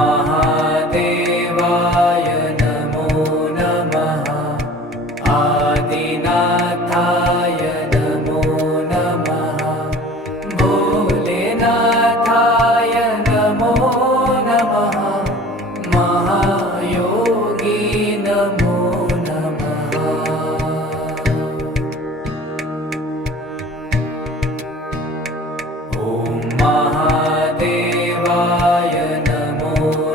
महादेवाय नमो नमः। आदिनाथाय नमो नमः। भोलेनाथाय नमो नमः। महायोगी नमो नमः। ॐ महादेवाय नमो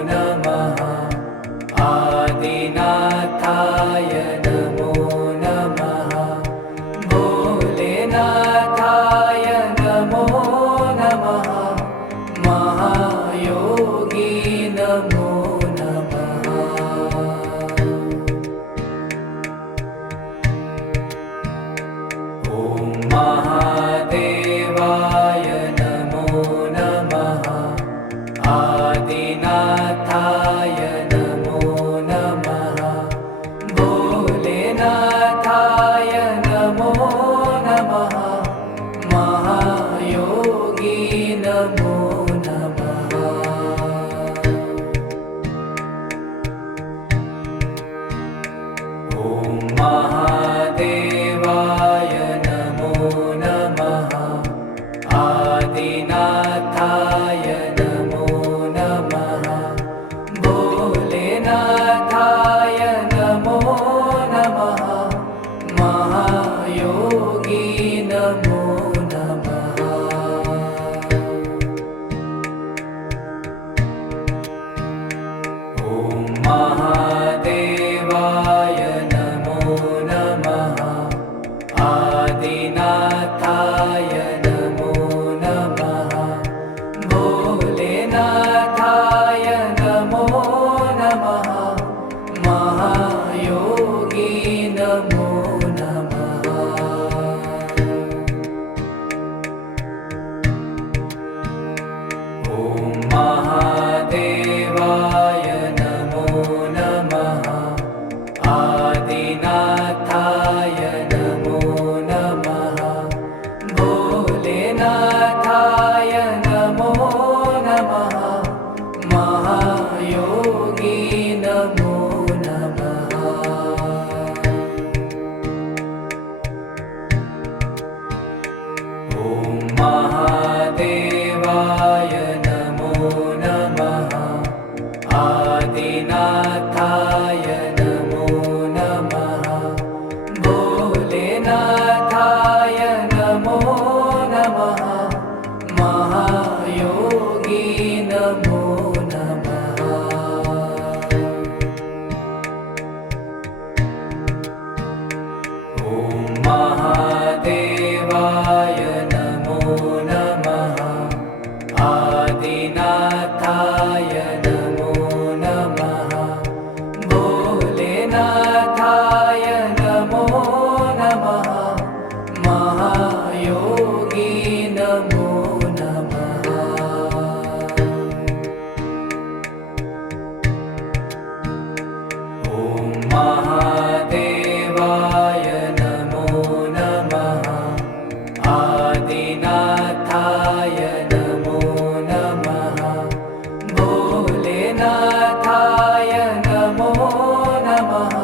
नमः। आदिनाथाय नमो नमः। भोलेनाथाय नमो नमः। महायोगी नमो नमः। ॐ महादेवाय नमो नमः। आदिनाथाय नमो नमः। भोलेनाथाय नमो नमः। महायोगी नमो नमः। ॐ महादेवाय नमो नमः। आदिनाथाय नमो नमः। भोलेनाथाय नमो नमः। महायोगी नमो नमः। ॐ महादेवाय नमो नमः। आदिनाथाय नमो नमः। भोलेनाथाय नमो नमः। महायोगी नमो नमः। ॐ महादेवाय नमो नमः। आदिनाथाय नमो नमः। भोलेनाथाय नमो नमः। महायोगी नमो नमः। ॐ महादेवाय नमो नमः। आदिनाथाय नमो नमः। भोलेनाथाय नमो नमः। महायोगी नमो नमः। ॐ महादेवाय नमो नमः। आदिनाथाय नमो नमः। भोलेनाथाय नमो नमः। महायोगी नमो नमः। ॐ महादेवाय नमो नमः। आदिनाथाय नमो नमः। भोलेनाथाय नमो नमः।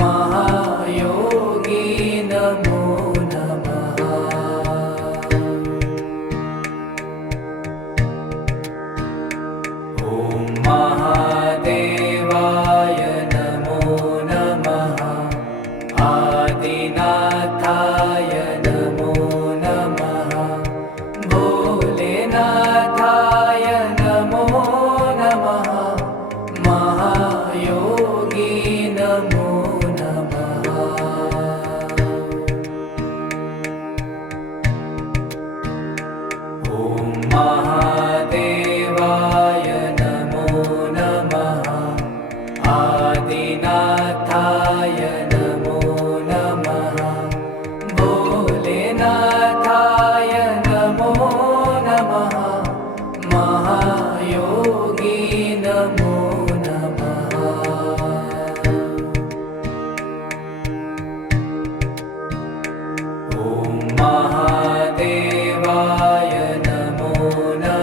महायोगी नमो नमः। ॐ महादेवाय नमो नमः। आदिनाथाय नमो नमः। भोलेनाथाय नमो नमः। महायोगी नमो नमः। ॐ महादेवाय नमो नमः। आदिनाथाय नमो नमः। भोलेनाथाय नमो नमः। महायोगी नमो नमः। ॐ महादेवाय नमो नमः।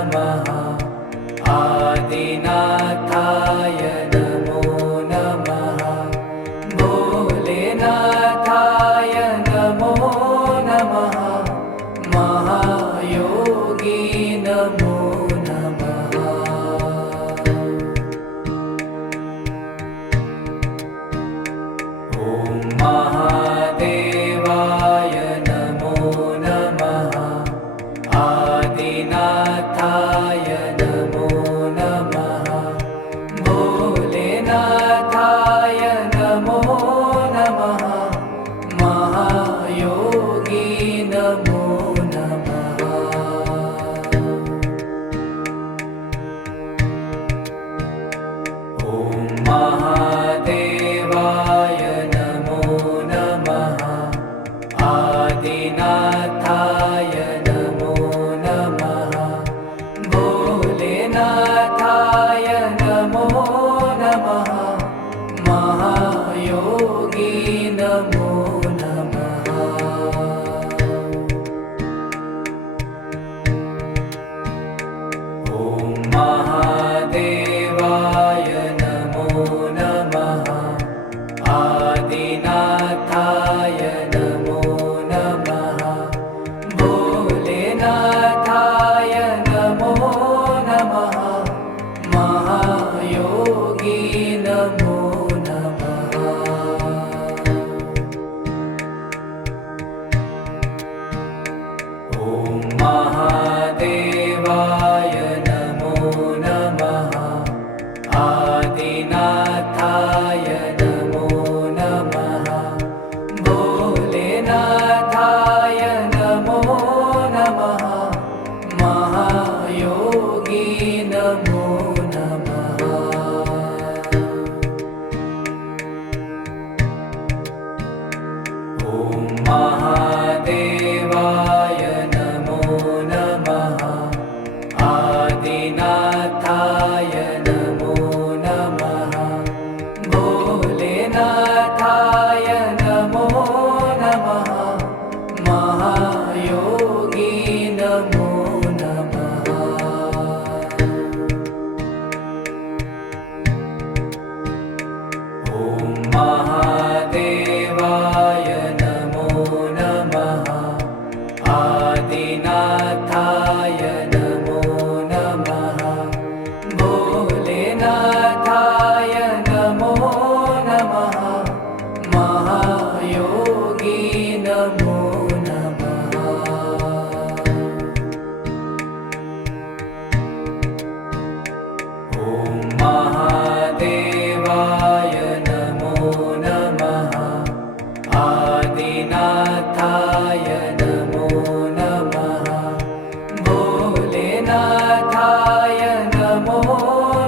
नमः आदिनाथाय नमो नमः भोलेनाथाय नमो नमः महायोगी नमो नमः ॐ महादेवाय नमो नमः आदिनाथाय नमो नमः भोलेनाथाय नमो नमः महायोगी नमो नमः ॐ महादेवाय नमो नमः आदिनाथाय नमो नमः भोलेनाथाय नमो नमः महायोगी नमो नमः ॐ महादेवाय नमो नमः आदिनाथाय नमो नमः भोलेनाथाय नमो नमः महायोगी नमो नमः ॐ महादेवाय नमो नमः आदिनाथाय नमो नमः भोलेनाथाय नमो नमः महायोगी नमो नमः ॐ महादेवाय नमो नमः आदिनाथाय नमो नमः भोलेनाथाय नमो नमः महायोगी नमो नमः ॐ महादेवाय नमो नमः आदिनाथाय नमो नमः भोलेनाथाय नमो नमः महायोगी नमो नमः ॐ महादेवाय नमो नमः आदिनाथाय नमो नमः भोलेनाथाय नमो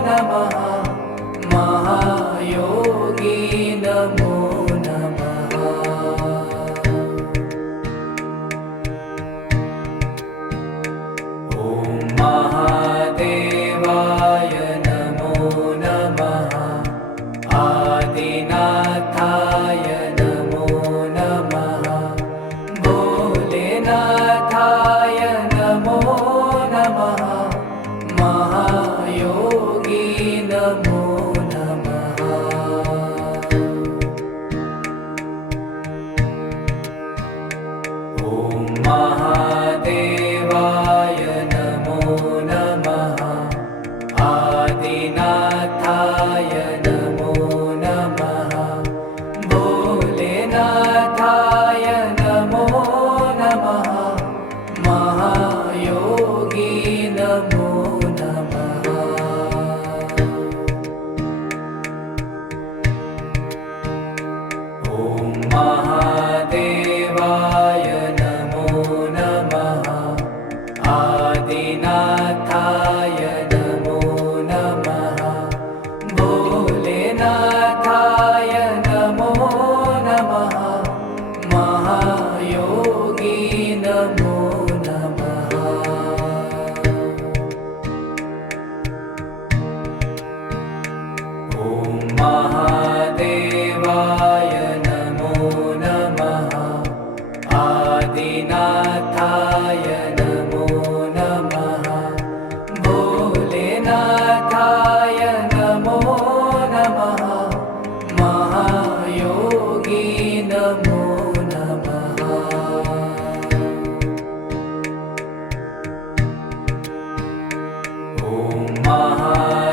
नमः महायोगी नमो नमः ॐ महादेवाय नमो नमः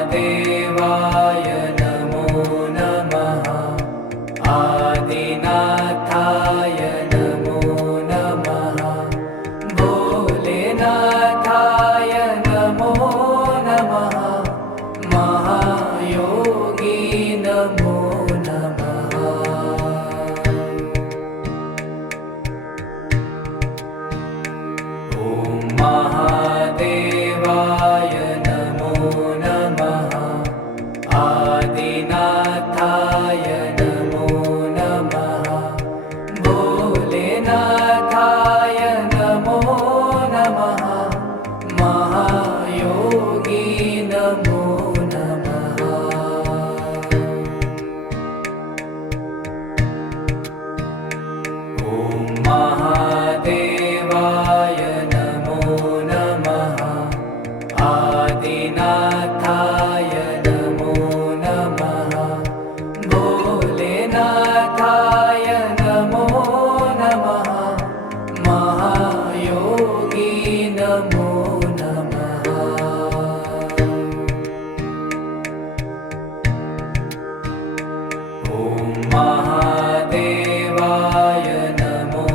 महादेवाय नमो नमः आदिनाथाय नमो नमः भोलेनाथाय नमो नमः महायोगी नमो नमः ॐ महादेवाय नमो नमः आदिनाथाय नमो नमः भोलेनाथाय नमो नमः महायोगी नमो नमः ॐ महादेवाय नमो नमः आदिनाथाय नमो नमः भोलेनाथाय नमो नमः महायोगी नमो नमः ॐ महादेवाय नमो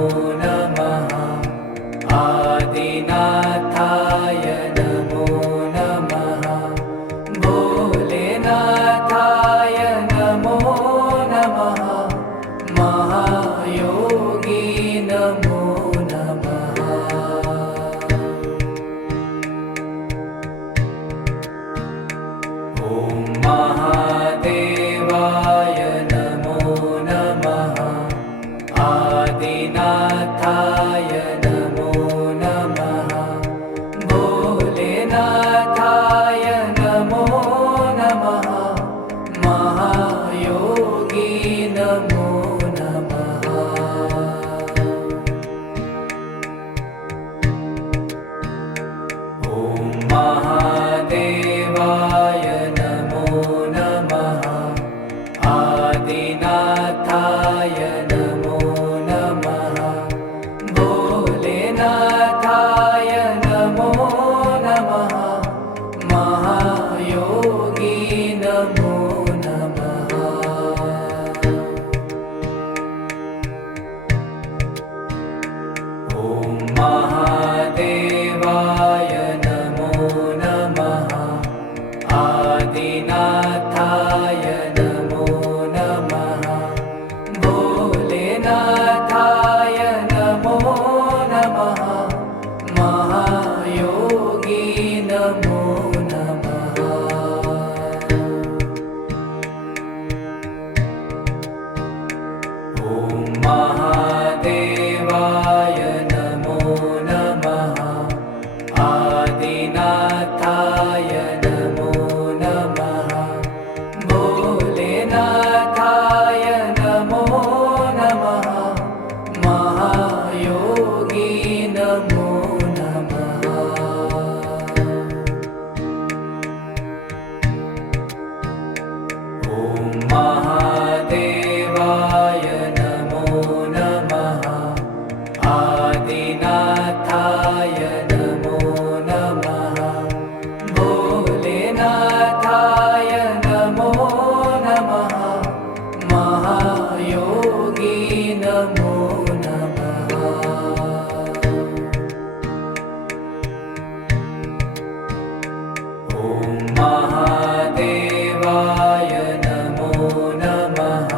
नमः आदिनाथाय नमो नमः भोलेनाथाय नमो नमः महायोगी नमो नमः ॐ महादेवाय नमो नमः आदिनाथाय नमो नमः भोलेनाथाय नमो नमः महायोगी नमो नमः ॐ महादेवाय नमो नमः आदिनाथाय नमो नमः भोलेनाथाय नमो नमः महायोगी नमो नमः ॐ महादेवाय नमो नमः आदिनाथाय नमो नमः भोलेनाथाय नमो नमः महायोगी नमो नमः ॐ महादेवाय नमो नमः आदिनाथाय नमो नमः भोलेनाथाय नमो नमः महायोगी नमो नमः ॐ महादेवाय नमो नमः आदिनाथाय नमो नमः भोलेनाथाय नमो नमः महायोगी नमो नमः ॐ महादेवाय नमो नमः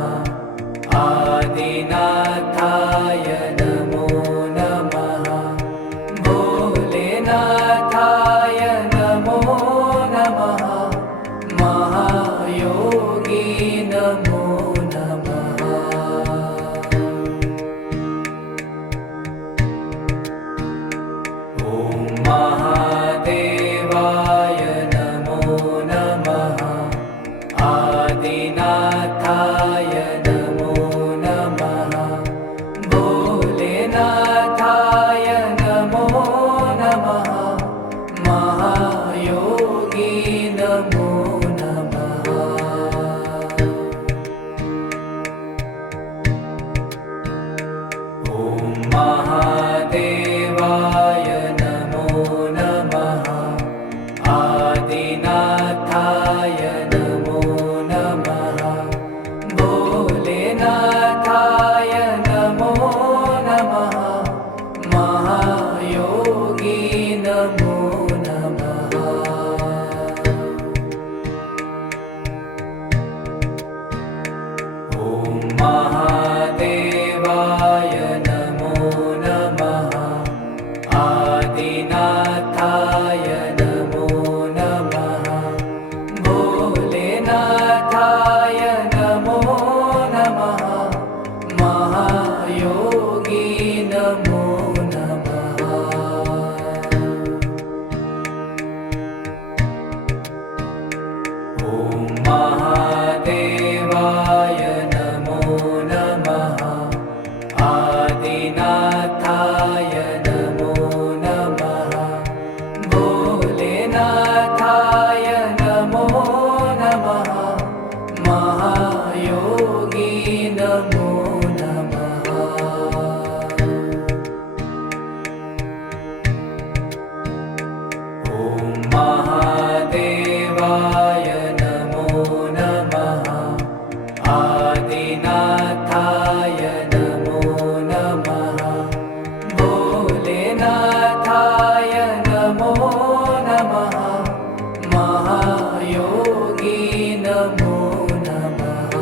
आदिनाथाय नमो नमः भोलेनाथाय नमो नमः महायोगी नमो नमः ॐ महादेवाय नमो नमः आदिनाथाय नमो नमः भोलेनाथाय नमो नमः महायोगी नमो नमः ॐ महादेवाय नमो नमः आदिनाथाय भोलेनाथाय नमो नमः भोलेनाथाय नमो नमः महायोगी नमो नमः ॐ महादेवाय नमो नमः आदिनाथाय नमो नमः भोलेनाथाय नमो नमः महायोगी नमो नमः ॐ महादेवाय नमो नमः आदिनाथाय नमो नमः भोलेनाथाय नमो नमः महायोगी नमो नमः ॐ महादेवाय नमो नमः आदिनाथाय नमो नमः भोलेनाथाय नमो नमः महायोगी नमो नमः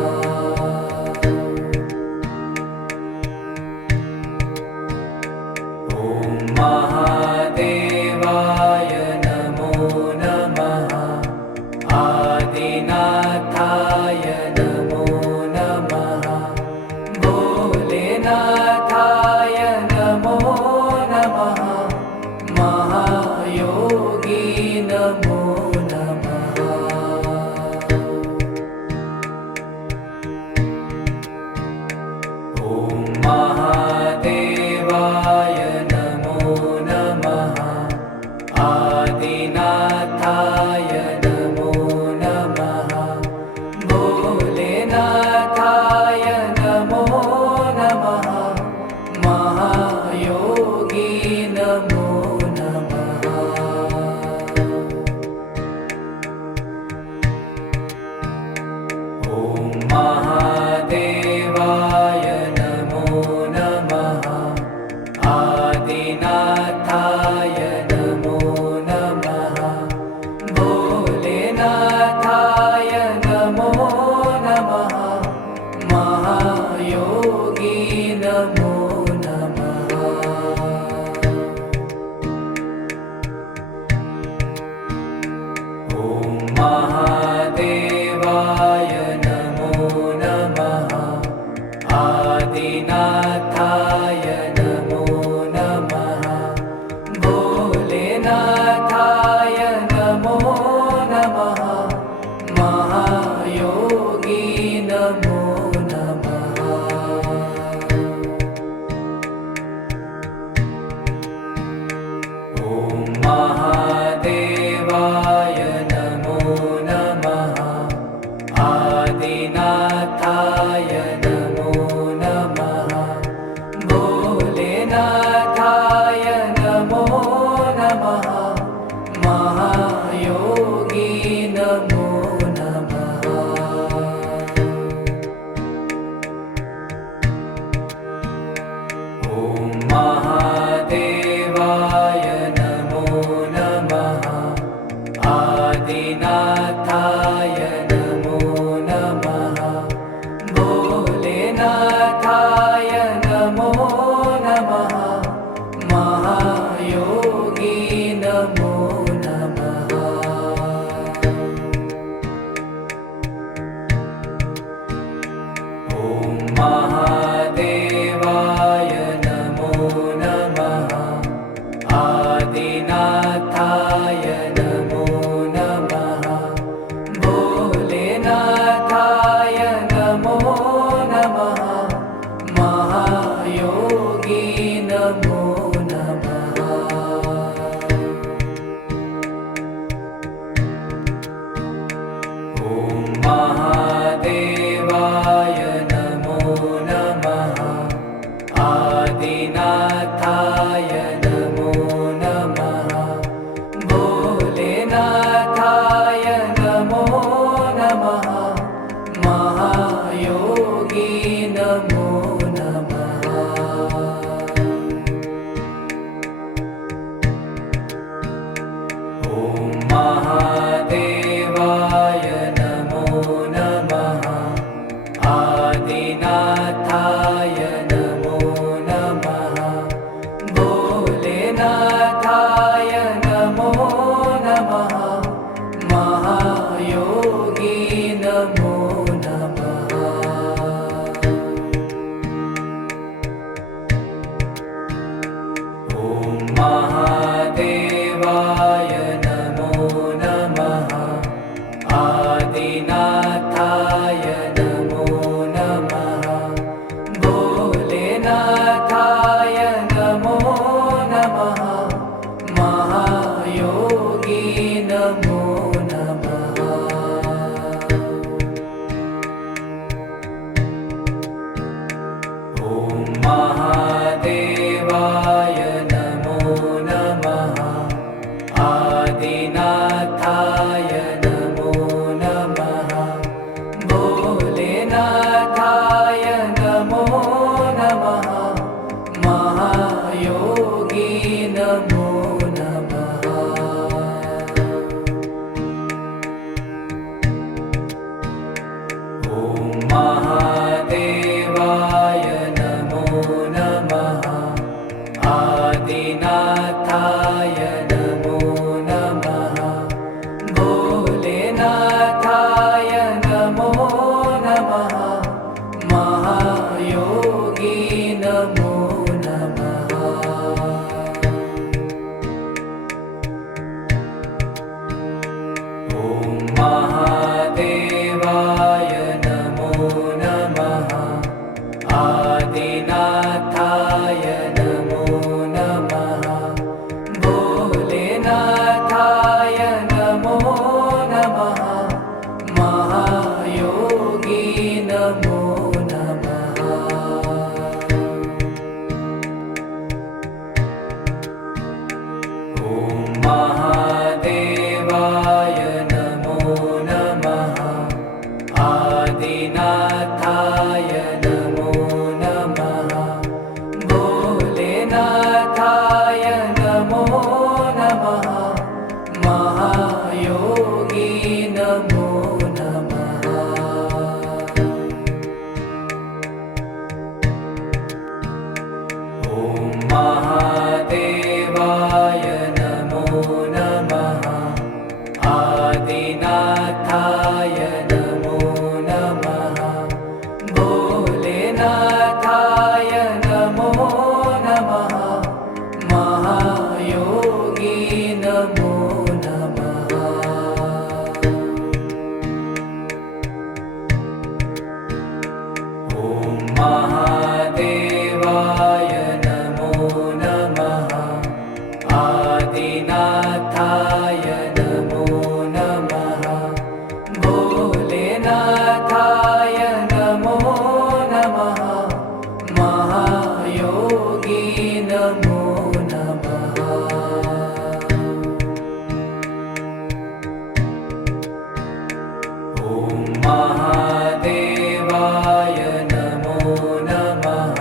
ॐ महादेवाय नमो नमः आदिनाथाय नमो नमः भोलेनाथाय नमो नमः महायोगी नमो नमः ॐ महादेवाय नमो नमः आदिनाथाय नमो नमः भोलेनाथाय नमो नमः महायोगी नमो नमः ॐ महादेवाय नमो नमः आदिनाथाय नमो नमः भोलेनाथाय नमो नमः महायोगी नमो नमः ॐ महादेवाय नमो नमः आदिनाथाय नमो नमः भोलेनाथाय नमो नमः महायोगी नमो नमः ॐ महादेवाय नमो नमः आदिनाथाय नमो नमः भोलेनाथाय नमो नमः महायोगी नमो नमः ॐ महादेवाय नमो नमः आदिनाथाय नमो नमः भोलेनाथाय नमो नमः महायोगी नमो नमः ॐ महादेवाय नमो नमः आदिनाथाय नमो नमः भोलेनाथाय नमो नमः महायोगी नमो नमः ॐ महादेवाय नमो नमः आदिनाथाय नमो नमः भोलेनाथाय नमो महादेवाय नमो नमः आदिनाथाय नमो नमः भोलेनाथाय नमो नमः महायोगी नमो नमः ॐ महादेवाय नमो नमः आदिनाथाय नमो नमः भोलेनाथाय नमो नमः महायोगी नमो नमः ॐ महादेवाय नमो नमः आदिनाथाय नमो नमः भोलेनाथाय नमो नमः महायोगी नमो नमः ॐ महादेवाय नमो नमः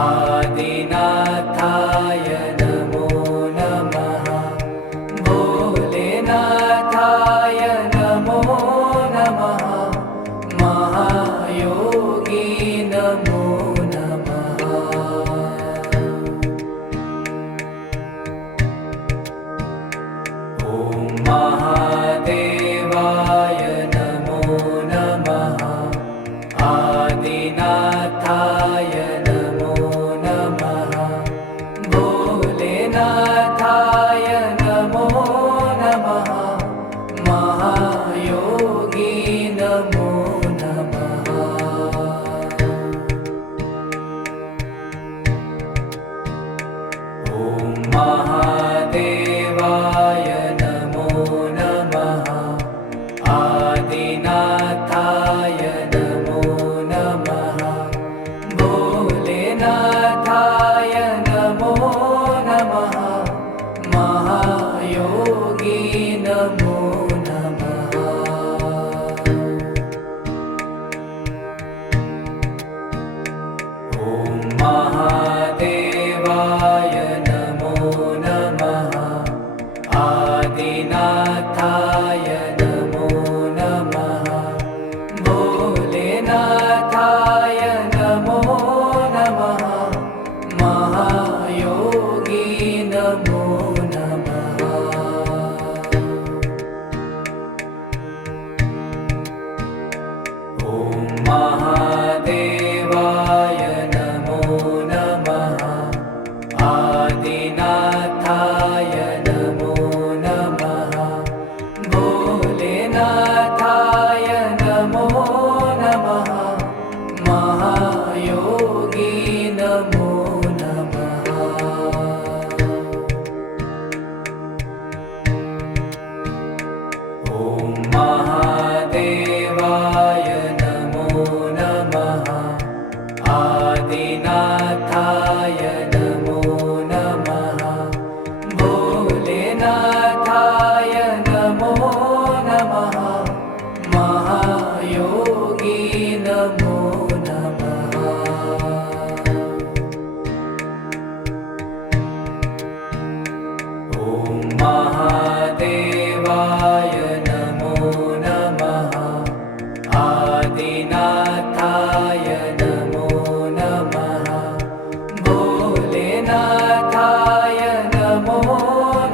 आदिनाथाय नमो नमः भोलेनाथाय नमो नमः महायोगी नमो नमः ॐ महादेवाय नमो नमः आदिनाथाय नमो नमः भोलेनाथाय नमो नमः महायोगी नमो नमः ॐ महादेवाय नमो नमः आदिनाथाय नमो नमः भोलेनाथाय नमो नमः महायोगी नमो नमः ॐ महादेवाय नमो नमः आदिनाथाय नमो नमः भोलेनाथाय नमो नमः महायोगी नमो नमः ॐ महादेवाय नमो नमः आदिनाथाय नमो नमः भोलेनाथाय नमो नमः महायोगी नमो नमः ॐ महादेवाय नमो नमः आदिनाथाय नमो नमः भोलेनाथाय नमो नमः महायोगी नमो नमः ॐ महादेवाय नमो नमः आदिनाथाय नमो नमः भोलेनाथाय नमो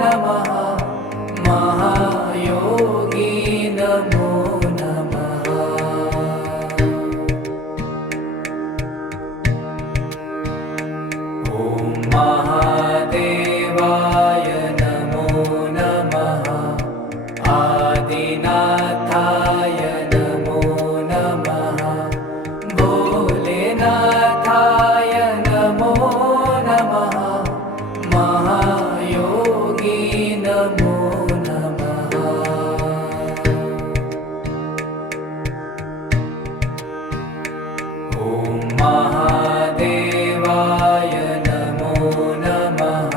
नमः महायोगी नमो नमः ॐ महादेवाय नमो नमः आदिनाथाय नमो नमः भोलेनाथाय नमो नमः महायोगी नमो नमः ॐ महादेवाय नमो नमः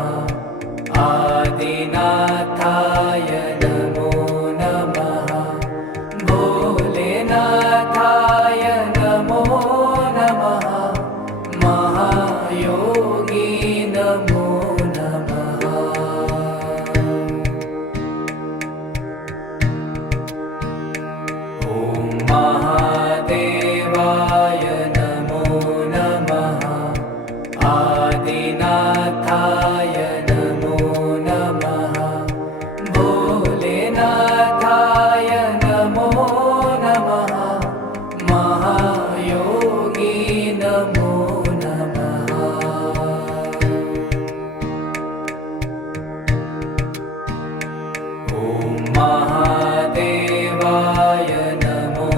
आदिनाथाय नमो ॐ महादेवाय नमो नमः आदिनाथाय नमो नमः भोलेनाथाय नमो नमः महायोगी नमो नमः ॐ महादेवाय नमो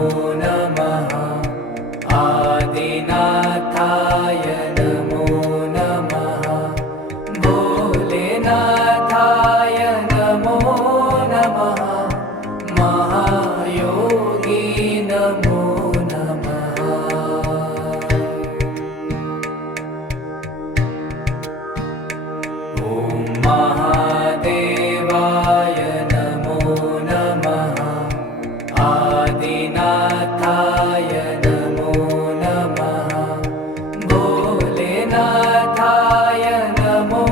नमः आदिनाथाय नमो नमः भोलेनाथाय नमो नमः महायोगी नमो नमः ॐ महादेवाय नमो नमः आदिनाथाय नमो नमः भोलेनाथाय नमो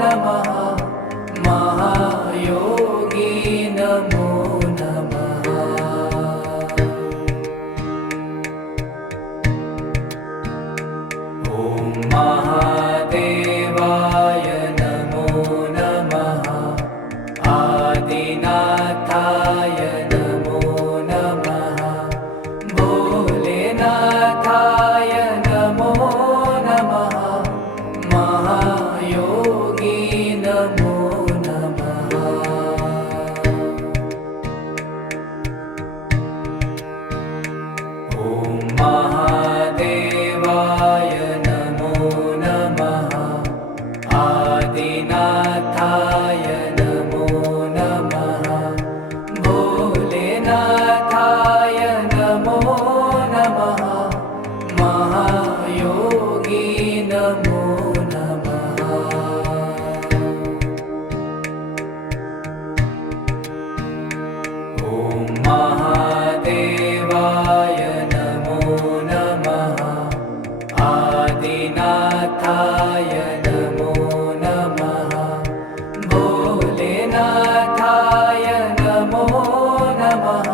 नमः महायोगी नमो नमः ॐ महादेवाय नमो नमः आदिनाथाय नमो नमः भोलेनाथाय नमो नमः महायोगी नमो नमः ॐ महादेवाय नमो नमः आदिनाथाय नमो नमः भोलेनाथाय नमो नमः महायोगी नमो नमः ॐ महादेवाय नमो नमः आदिनाथाय नमो नमः भोलेनाथाय नमो नमः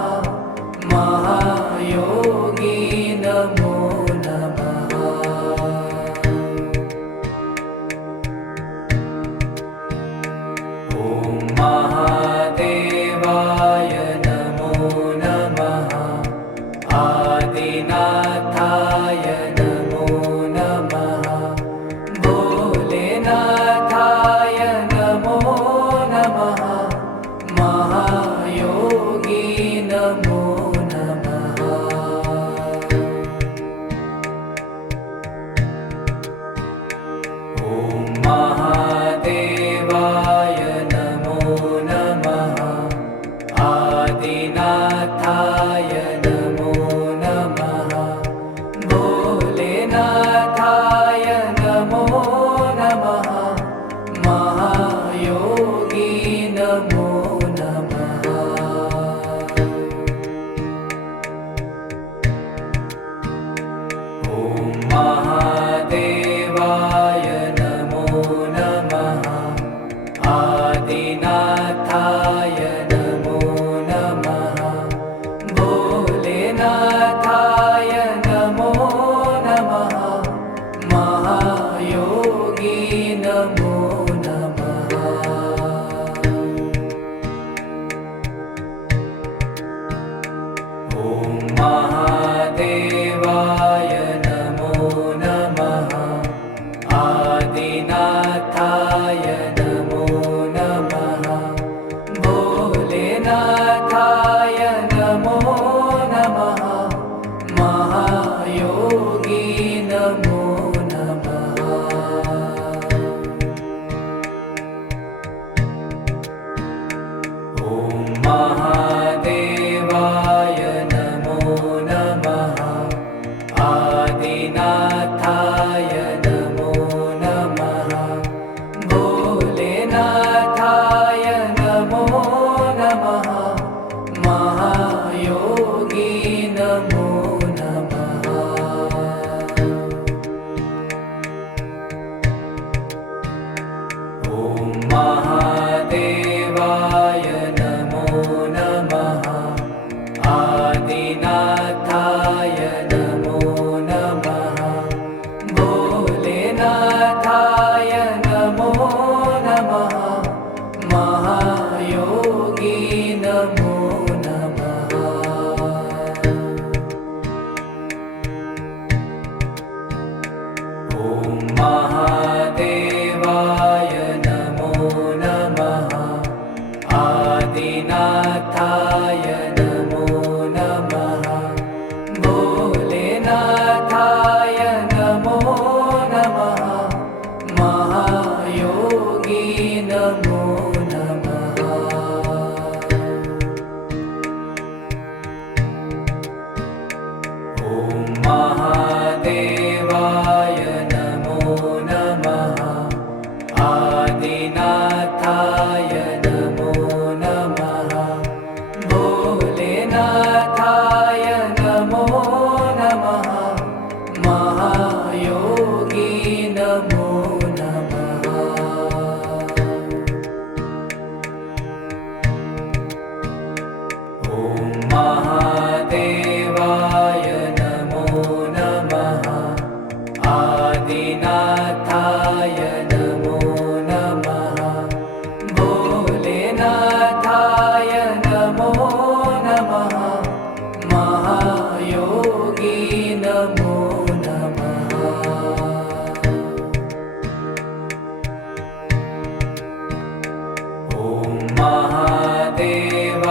महायोगी नमो नमः ॐ महादेवाय नमो नमः आदिनाथाय नमो नमः भोलेनाथाय नमो नमः महायोगी नमो नमः ॐ महादेवाय नमो नमः आदिनाथाय नमो नमः भोलेनाथाय नमो नमः महायोगी नमो नमः ॐ महादेवाय नमो नमः आदिनाथाय नमो नमः भोलेनाथाय नमो नमः महायोगी नमो नमः ॐ महादेवाय नमो नमः आदिनाथाय नमो नमः भोलेनाथाय नमो नमः महायोगी नमो नमः ॐ महादेवाय नमो नमः आदिनाथाय नमो नमः भोलेनाथाय नमो नमः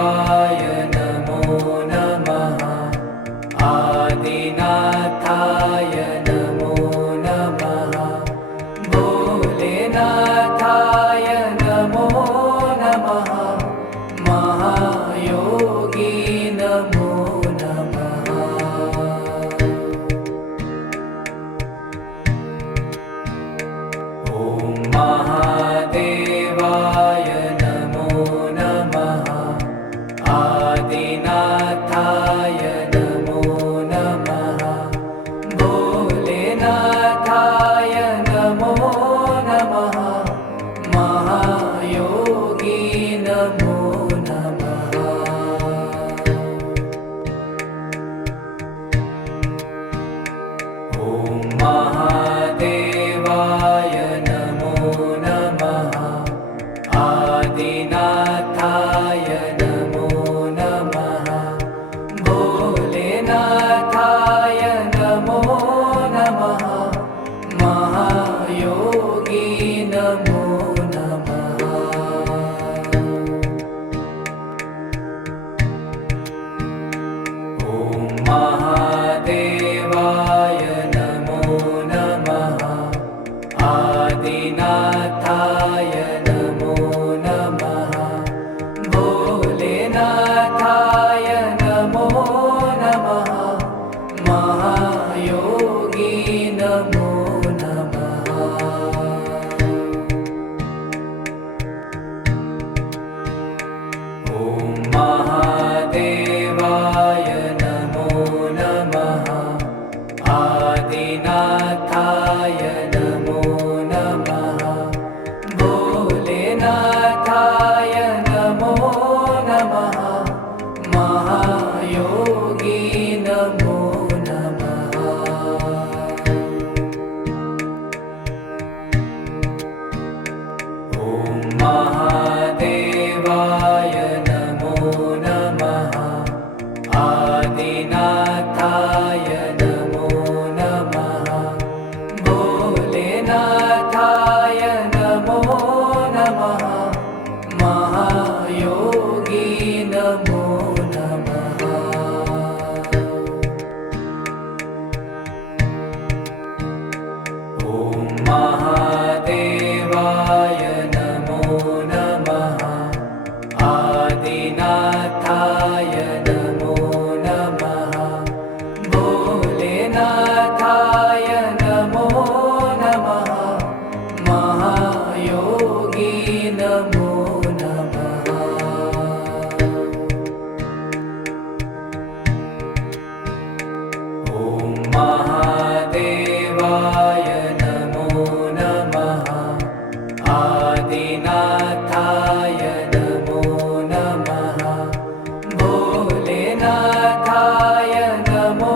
नमो नमः आदिनाथाय नमो नमः भोलेनाथाय नमो नमः महायोगी नमो नमः ॐ महादेवाय नमो नमः आदिनाथाय नमो नमः भोलेनाथाय नमो नमः महायोगी नमो नमः ॐ महादेवाय नमो नमः आदिनाथाय नमो नमः भोलेनाथाय नमो नमः महायोगी नमो नमः ॐ महादेवाय नमो नमः आदिनाथाय नमो नमः भोलेनाथाय नमो नमः महायोगी नमो नमः ॐ महादेवाय नमो नमः आदिनाथाय नमो नमः भोलेनाथाय नमो नमः महायोगी नमो नमः ॐ महादेवाय नमो नमः आदिनाथाय नमो नमः भोलेनाथाय नमो नमः महायोगी नमो नमः ॐ महादेवाय नमो नमः आदिनाथाय नमो नमः भोलेनाथाय नमो नमः महायोगी नमो नमः ॐ महादेवाय नमो नमः आदिनाथाय नमो नमः भोलेनाथाय नमो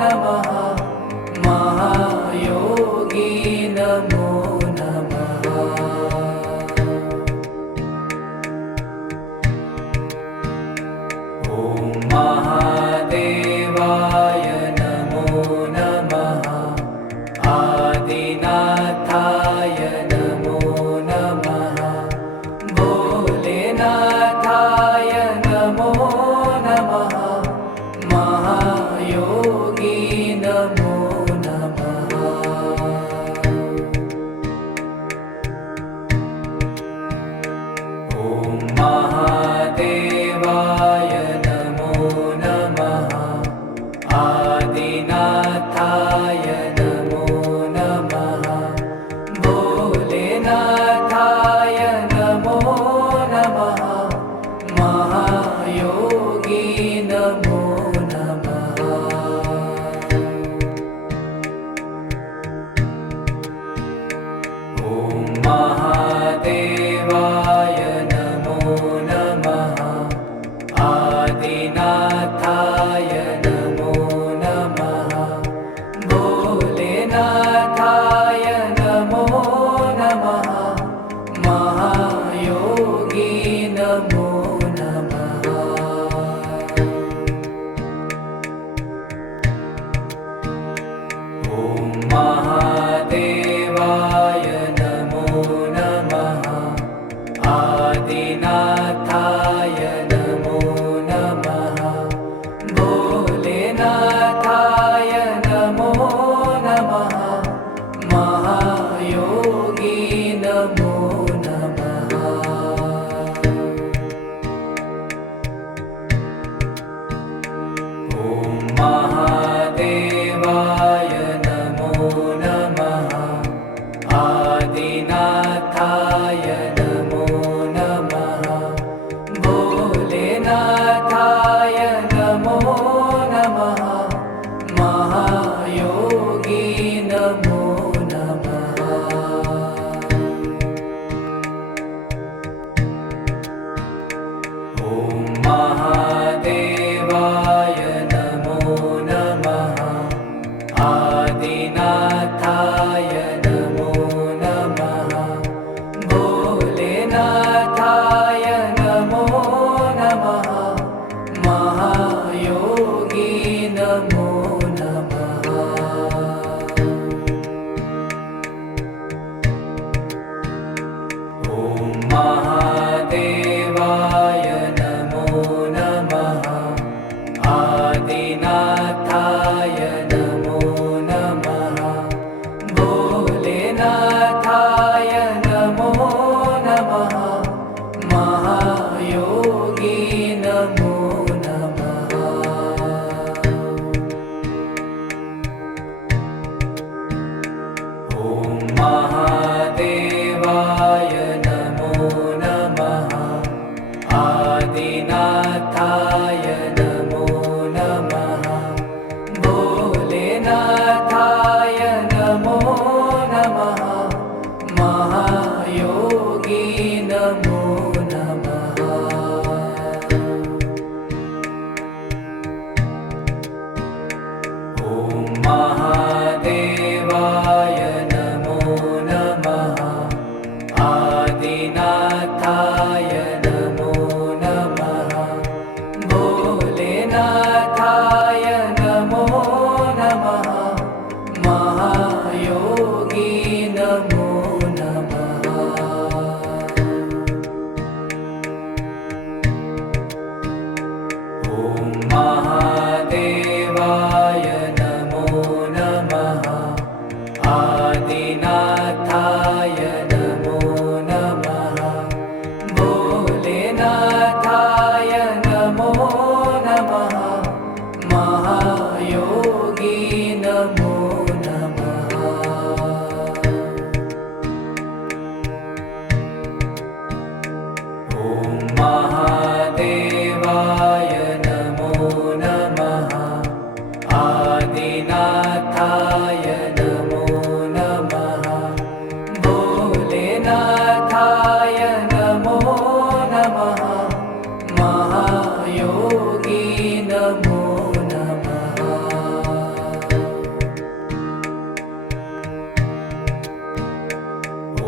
नमः महायोगी नमो नमः ॐ महादेवाय नमो नमः आदिनाथाय नमो नमः भोलेनाथाय नमो नमः महायोगी नमो नमः ॐ महादेवाय नमो नमः आदिनाथाय नमो नमः भोलेनाथाय नमो नमः महायोगी नमो नमः ॐ महादेवाय नमो नमः आदिनाथाय नमो नमः भोलेनाथाय नमो नमः महायोगी नमो नमः ॐ महादेवाय नमो नमः आदिनाथाय नमो ॐ महादेवाय नमो नमः आदिनाथाय नमो नमः भोलेनाथाय नमो नमः महायोगी नमो नमः ॐ महादेवाय नमो नमः आदिनाथाय नमो नमः भोलेनाथाय नमो नमः महायोगी नमो नमः ॐ महादेवाय नमो नमः आदिनाथाय नमो नमः भोलेनाथाय नमो नमः महायोगी नमो नमः ॐ महादेवाय नमो नमः आदिनाथाय नमो नमः भोलेनाथाय नमो नमः महायोगी नमो नमः ॐ महादेवाय नमो नमः आदिनाथाय नमो नमः भोलेनाथाय नमो नमः महायोगी नमो नमः ॐ महादेवाय नमो नमः आदिनाथाय नमो नमः भोलेनाथाय नमो नमः महायोगी नमो नमः ॐ महादेवाय नमो नमः आदिनाथाय नमो नमः भोलेनाथाय नमो नमः महायोगी नमो नमः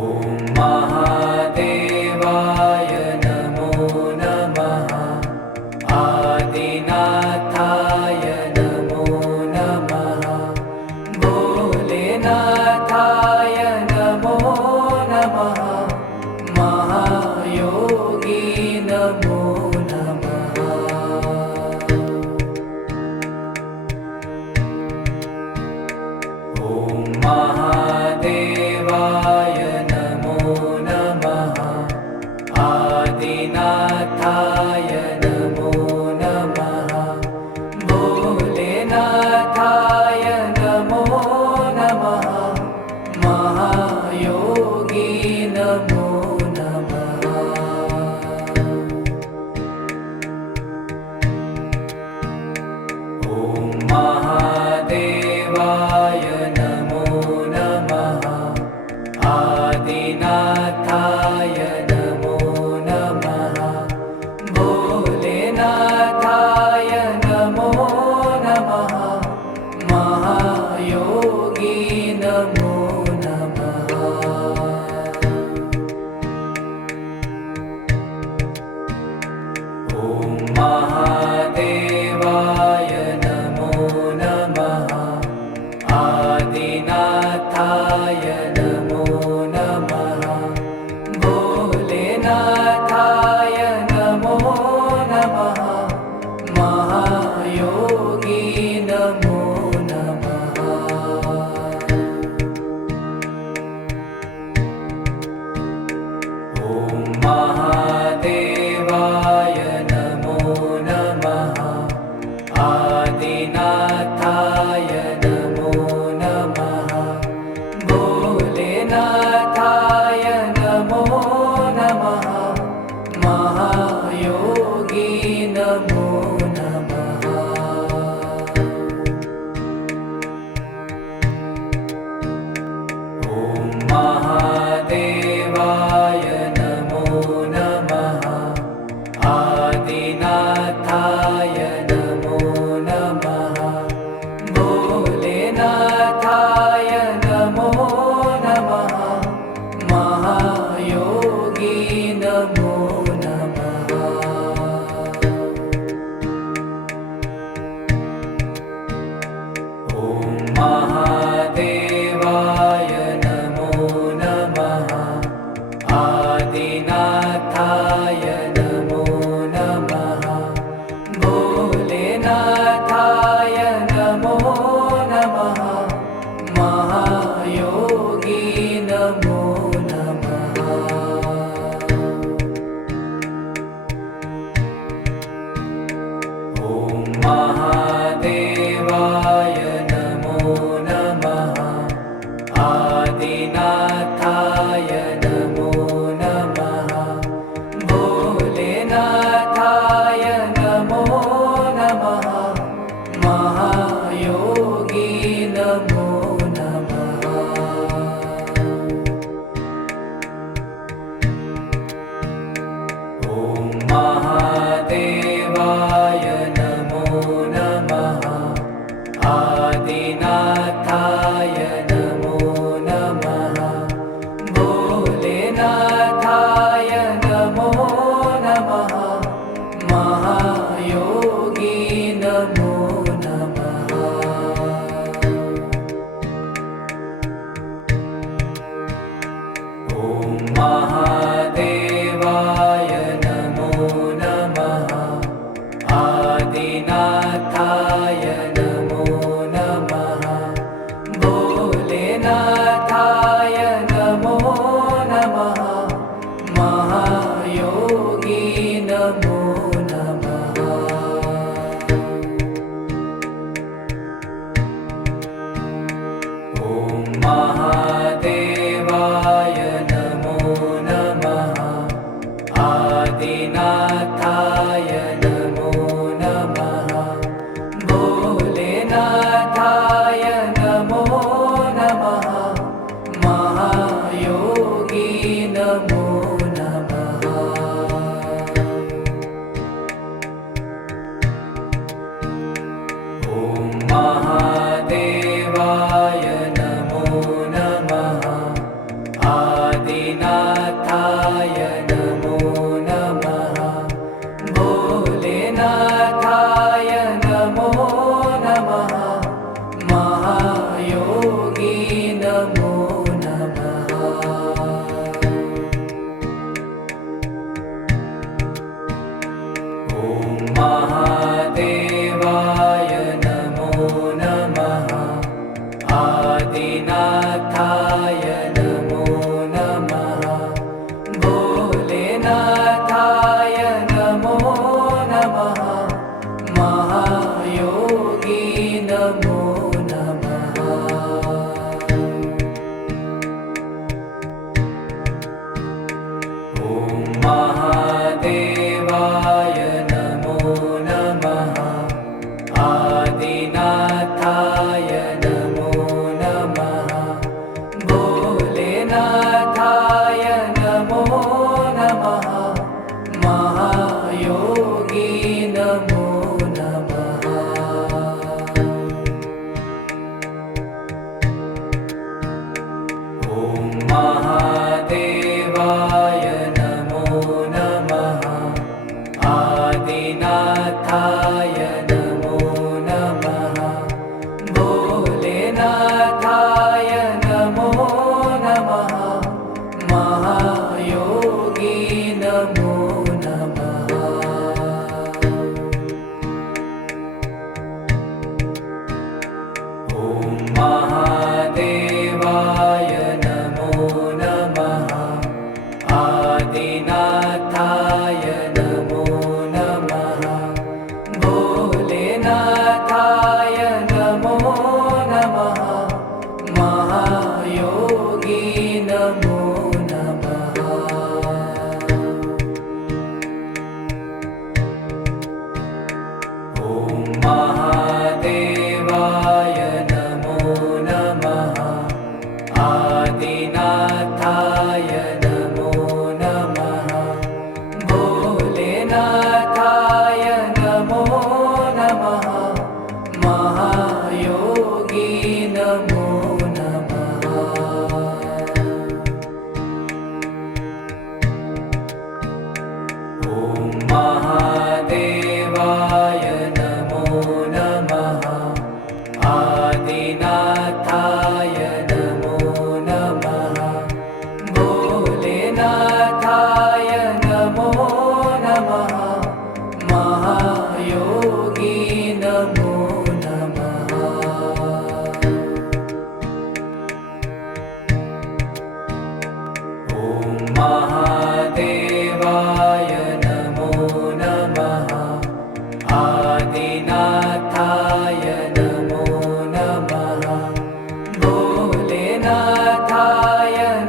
ॐ महादेवाय नमो नमः आदिनाथाय नमो नमः भोलेनाथाय नमो नमः महायोगी नमो नमः ॐ महादेवाय नमो नमः आदिनाथाय नमो नमः महादेवाय नमो नमः आदिनाथाय नमो नमः भोलेनाथाय नमो नमः महायोगी नमो नमः ॐ महादेवाय आदिनाथाय नमो नमः भोलेनाथाय नमो नमः महायोगी नमो नमः ॐ महादेवाय नमो नमः आदिनाथाय नमो नमः भोलेनाथाय नमो नमः महायोगी नमो नमः ॐ महादेवाय नमो नमः आदिनाथाय नमो नमः भोलेनाथाय नमो नमः महायोगी नमो नमः ॐ महादेवाय नमो नमः आदिनाथाय नमो नमः भोलेनाथाय नमो नमः महायोगी नमो नमः ॐ महादेवाय नमो नमः आदिनाथाय नमो नमः भोलेनाथाय नमो नमः महायोगी नमो नमः ॐ महादेवाय नमो नमः आदिनाथाय नमो नमः भोलेनाथाय नमो नमः महायोगी नमो नमः ॐ महादेवाय नमो नमः नमो नमः आदिनाथाय नमो नमः भोलेनाथाय नमो नमः महायोगी नमो नमः ॐ महादेवाय नमो नमः आदिनाथाय नमो नमः भोलेनाथाय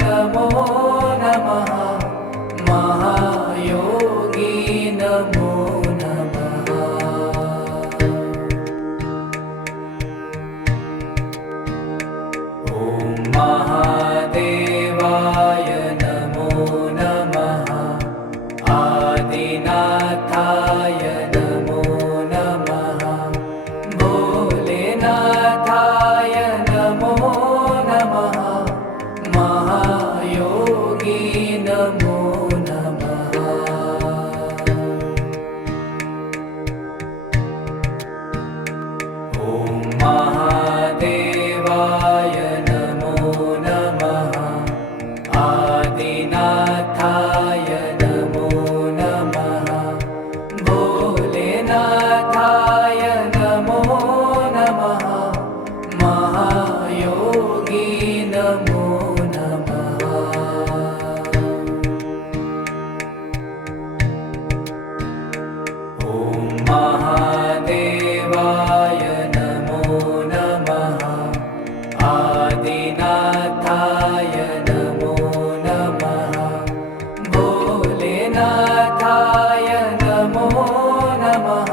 नमो नमः महायोगी नमो नमः ॐ महादेवाय नमो नमः आदिनाथाय नमो नमः भोलेनाथाय नमो नमः महायोगी नमो नमः ॐ महादेवाय नमो नमः आदिनाथाय नमो नमः भोलेनाथाय नमो नमः महायोगी नमो नमः ॐ महादेवाय नमो नमः आदिनाथाय नमो नमः भोलेनाथाय नमो नमः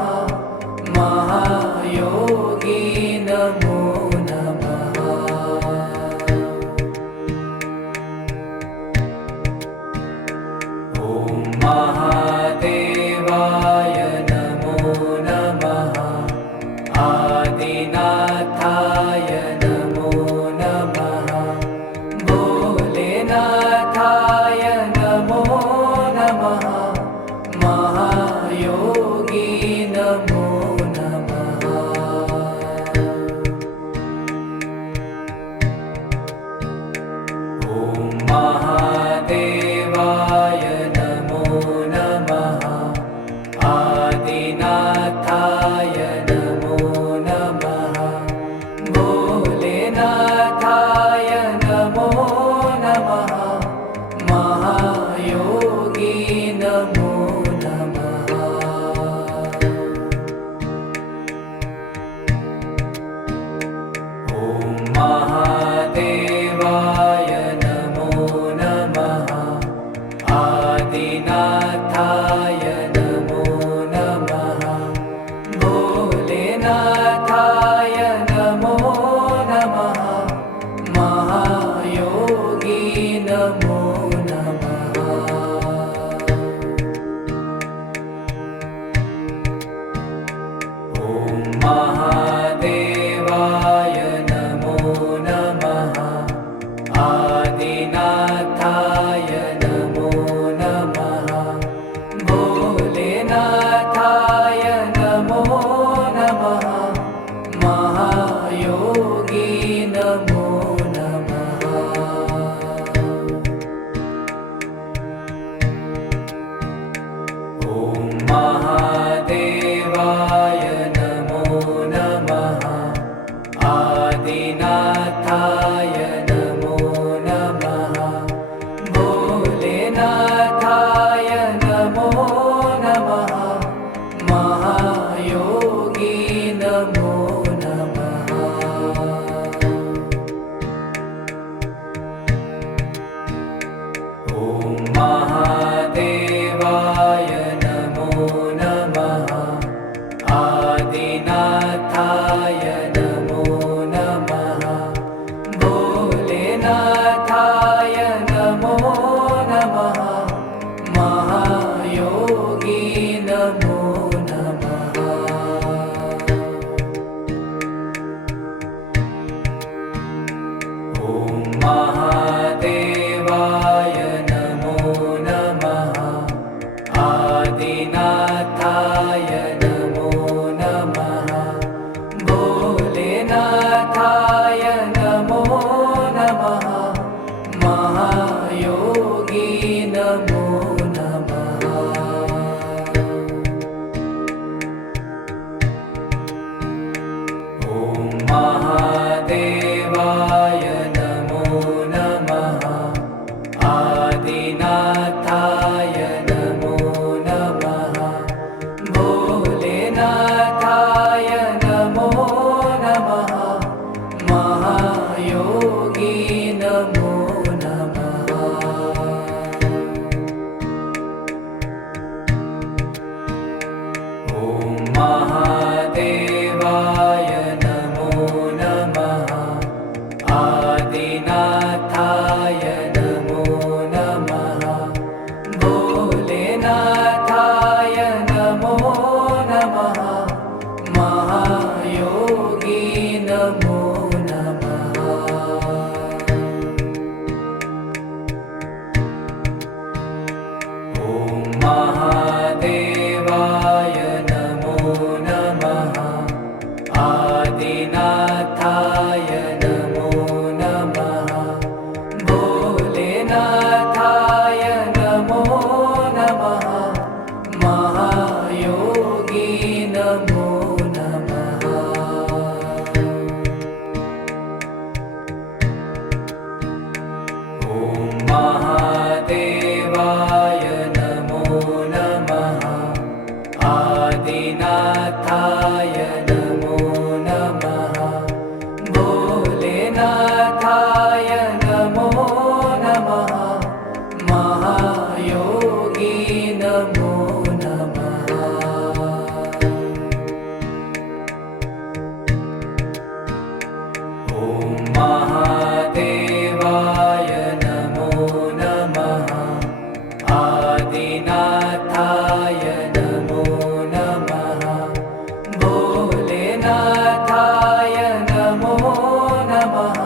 महायोगी नमो नमः ॐ महादेवाय नमो नमः आदिनाथाय नमो नमः भोलेनाथाय नमो नमः महायोगी नमो नमः ॐ महादेवाय नमो नमः आदिनाथाय नमो नमः भोलेनाथाय नमो नमः महायोगी नमो नमः ॐ महादेवाय नमो नमः आदिनाथाय नमो नमः भोलेनाथाय नमो नमः महायोगी नमो नमः ॐ महादेवाय नमो नमः आदिनाथाय नमो नमः भोलेनाथाय नमो नमः महायोगी नमो नमः ॐ महादेवाय नमो नमः आदिनाथाय नमो नमः भोलेनाथाय नमो नमः महायोगी नमो नमः ॐ महादेवाय नमो नमः आदिनाथाय नमो नमः भोलेनाथाय नमो नमः महायोगी नमो नमः ॐ महादेवाय नमो नमः आदिनाथाय नमो नमः आदिनाथाय नमो नमः भोलेनाथाय नमो नमः महायोगी नमो नमः ॐ महादेवाय नमो नमः आदिनाथाय नमो नमः भोलेनाथाय नमो नमः महायोगी नमो नमः ॐ महादेवाय नमो नमः आदिनाथाय नमो नमः भोलेनाथाय नमो नमः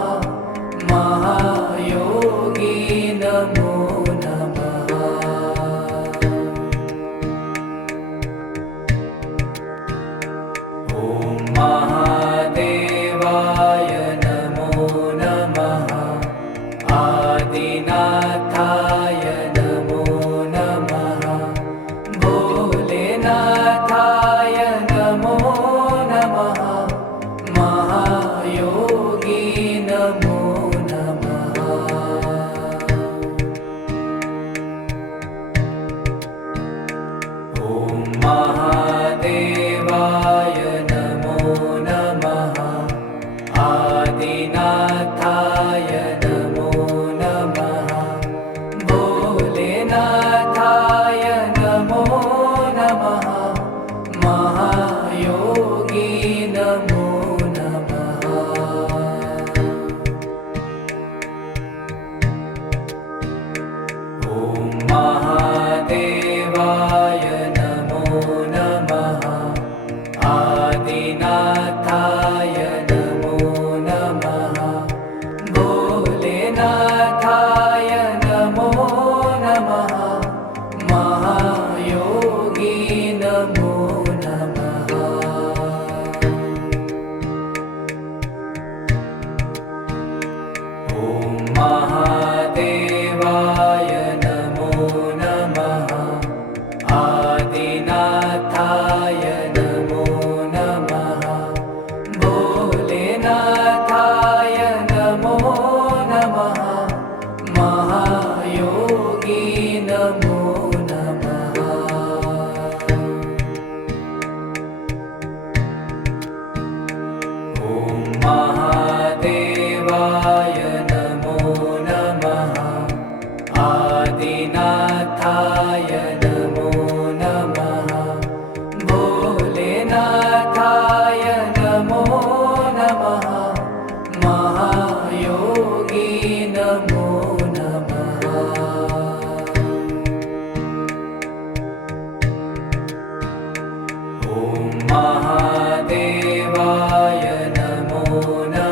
महायोगी नमो नमः ॐ महादेवाय नमो नमः आदिनाथाय नमो नमः भोलेनाथाय नमो नमः महायोगी नमो नमः ॐ महादेवाय नमो नमः आदिनाथाय नमो नमः भोलेनाथाय नमो नमः महायोगी नमो नमः ॐ महादेवाय नमो नमः आदिनाथाय नमो नमः भोलेनाथाय नमो नमः महायोगी नमो नमः ॐ महादेवाय नमो नमः आदिनाथाय नमो नमः भोलेनाथाय नमो नमः महायोगी नमो नमः ॐ महादेवाय नमो नमः आदिनाथाय नमो नमः भोलेनाथाय नमो नमः महायोगी नमो नमः ॐ महादेवाय नमो नमः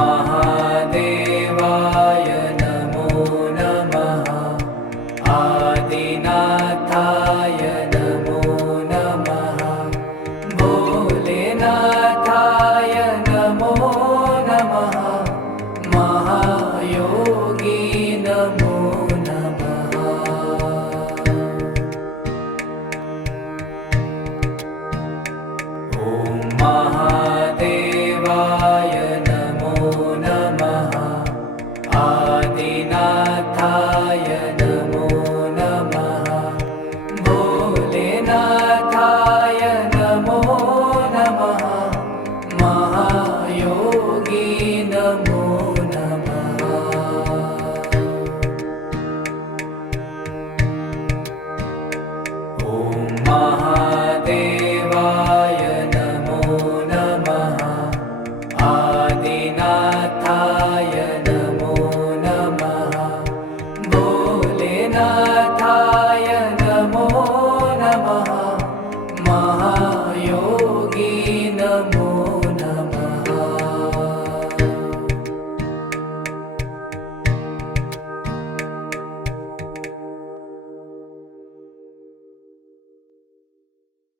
महादेवाय नमो नमः आदिनाथाय नमो नमः भोलेनाथाय नमो नमः महायोगी नमो नमः ॐ महादेवाय नमो नमः आदिनाथाय नमो नमः भोलेनाथाय नमो नमः महायोगी नमो नमः ॐ महादेवाय नमो नमः आदिनाथाय